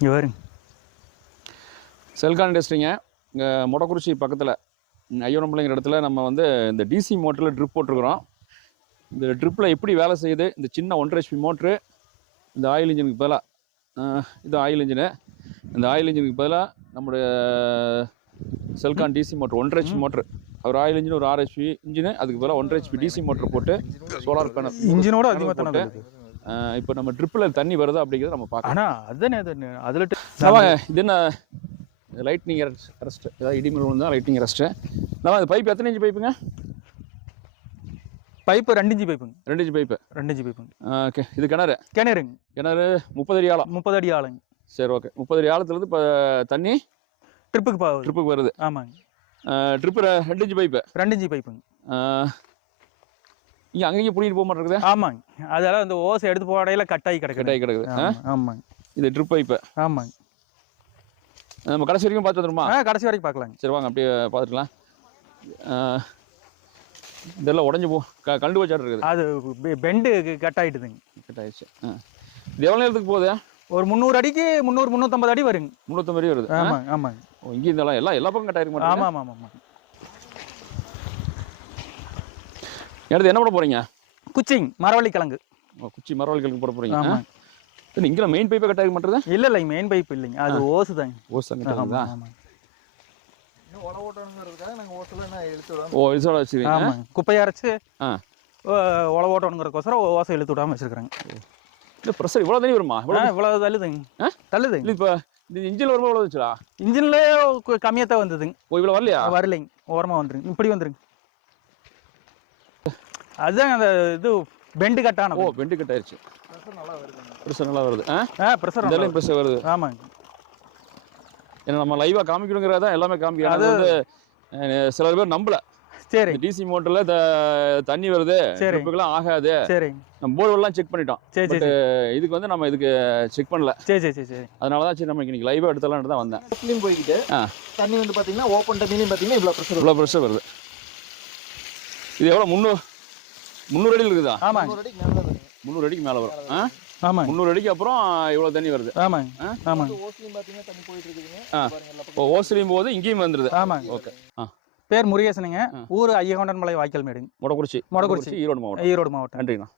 இங்கே வருங்க செல்கான் இண்டஸ்ட்ரிங்க. இங்கே மொடக்குறிச்சி பக்கத்தில் ஐயோனம்பிள்ளைங்கிற இடத்துல நம்ம வந்து இந்த டிசி மோட்டரில் ட்ரிப் போட்டிருக்கிறோம். இந்த ட்ரிப்பில் எப்படி வேலை செய்யுது, இந்த சின்ன 1.5 HP மோட்ரு இந்த ஆயில் இன்ஜினுக்கு பதிலாக இது ஆயில் இன்ஜினு. இந்த ஆயில் இன்ஜினுக்கு பதிலாக நம்முடைய செல்கான் டிசி மோட்ரு 1.5 HP மோட்ரு, ஒரு ஆயில் இன்ஜின் ஒரு 6 HP இன்ஜினு, அதுக்கு பதிலாக 1.5 HP டிசி மோட்ரு போட்டு சோலார் பேனல் இன்ஜினோட அதிகமாக போட்டு இப்போ நம்ம ட்ரிப்பில் தண்ணி வருதா அப்படிங்கிறத நம்ம பார்க்கலாம். ஆனால் அதுதானே அதில் இது என்ன லைட்னிங் அரெஸ்ட், ஏதாவது இடிமில் தான் லைட்னிங் அரெஸ்ட்டு. நம்ம அந்த பைப் எத்தனை இன்ச்சு பைப்புங்க? பைப்பு 2 இன்ச்சு பைப்புங்க. 2 இன்ச்சு பைப்பு. 2 இன்ச்சு பைப்புங்க. ஓகே. இது கிணறு? கிணறுங்க. கிணறு 30 அடி ஆழம். 30 அடி ஆழங்க. சரி, ஓகே. 30 அடி ஆழத்துலேருந்து இப்போ தண்ணி ட்ரிப்புக்கு வருது. ஆமாங்க. Trip 2 inch pipe. 2 இன்ச்சு பைப்புங்க. இங்கே அங்கேயும் பிடிக்கிட்டு போக மாட்டேங்குது. ஆமாங்க. அதெல்லாம் இந்த ஓசை எடுத்து போடையில கட்டாகி கிடக்குது. ஆமாங்க. இது ட்ரிப் பைப்பு. ஆமாங்க. நம்ம கடைசி வரைக்கும் பார்த்து வந்துருமா? கடைசி வரைக்கும் பார்க்கலாங்க. சரி, வாங்க அப்படியே பார்த்துக்கலாம். இதெல்லாம் உடஞ்சி கண்டு வச்சாட்டு இருக்குது. அது பெண்டு கட் ஆகிட்டுதுங்க. கட் ஆயிடுச்சு. இது எவ்வளோ நேரத்துக்கு போகுது? ஒரு 300 அடிக்கு 350 அடி வருங்க. 350 அடி வருது. ஆமாங்க. ஆமாங்க. இங்கே இருந்தாலும் எல்லா பக்கம் கட் ஆகிருக்க மாட்டேங்க. ஆமாம். எடுத்து என்ன பண்ண போகிறீங்க? குச்சிங் மரவள்ளி கிழங்கு. குச்சி மரவள்ளி கிழங்கு போட போகிறீங்க. ஆமாம். இங்கே மெயின் பைப்பை கட் ஆகிக்க மாட்டேங்குது? இல்லை, மெயின் பைப் இல்லைங்க, அது ஓசு தாங்க. ஓசு தாங்க. ஆமாம். ஓ, இழுத்து வச்சுருக்கீங்க. ஆமாங்க. குப்பையை அரைச்சி உழ ஓட்டணுங்கிறக்கோசரம் ஓசை இழுத்து விடாமல் வச்சுருக்குறாங்க. இல்லை ப்ரெஷர் இவ்வளோ தண்ணி வருமா? இவ்வளோ தள்ளுதுங்க. இப்போ இந்த இன்ஜினில் வரும்போது இவ்வளோ வச்சுடா? இன்ஜின்லேயே கம்மியாக தான் வந்ததுங்க. ஓ, இவ்வளோ வரலையா? வரலைங்க. ஓரமாக வந்துருங்க. இப்படி வந்துருங்க. அதுதான் அந்த இது பெண்டு கட்டான. ஓ, பெண்டு கட் ஆயிடுச்சு. ப்ரெஷர் நல்லா வருது. ப்ரெஷர் வருது. ஆமாங்க. ஏன்னா நம்ம லைவாக காமிக்கணுங்கிறதா எல்லாமே காமிக்கிறோம். அது வந்து சில பேர் நம்பல. சரி. டிசி மோட்டரில் தண்ணி வருது, ட்ரிப்புக்கெல்லாம் ஆகாது. சரி. நம்ம போர்வெல்லாம் செக் பண்ணிட்டோம். சரி. இதுக்கு வந்து நம்ம இதுக்கு செக் பண்ணல. சரி. அதனால தான் சரி நம்ம இன்னைக்கு லைவாக எடுத்துலான்னு தான் வந்தேன். போய்கிட்டு தண்ணி வந்து பார்த்தீங்கன்னா ஓப்பன் தண்ணியும் பார்த்தீங்கன்னா இவ்வளோ ப்ரெஷர் வருது. இது எவ்வளோ 300 அடியில் இருக்குதா? ஆமாம். 300 அடிக்கு மேலே வரும். ஆமாம். 300 அடிக்கு அப்புறம் இவ்வளோ தண்ணி வருது. ஆமாங்க. ஓஸ்லியும் பார்த்தீங்கன்னா தண்ணி போயிட்டு இருக்குதுங்க. ஓஸ்லியும் போது இங்கேயும் வந்துருது. ஆமாங்க. ஓகே. பேர் முருகேசனுங்க. ஊர் ஐயகொண்டன் மலை வாய்க்கால் மேடுங்க. மொடக்குறிச்சி, ஈரோடு மாவட்டம். நன்றிங்கண்ணா.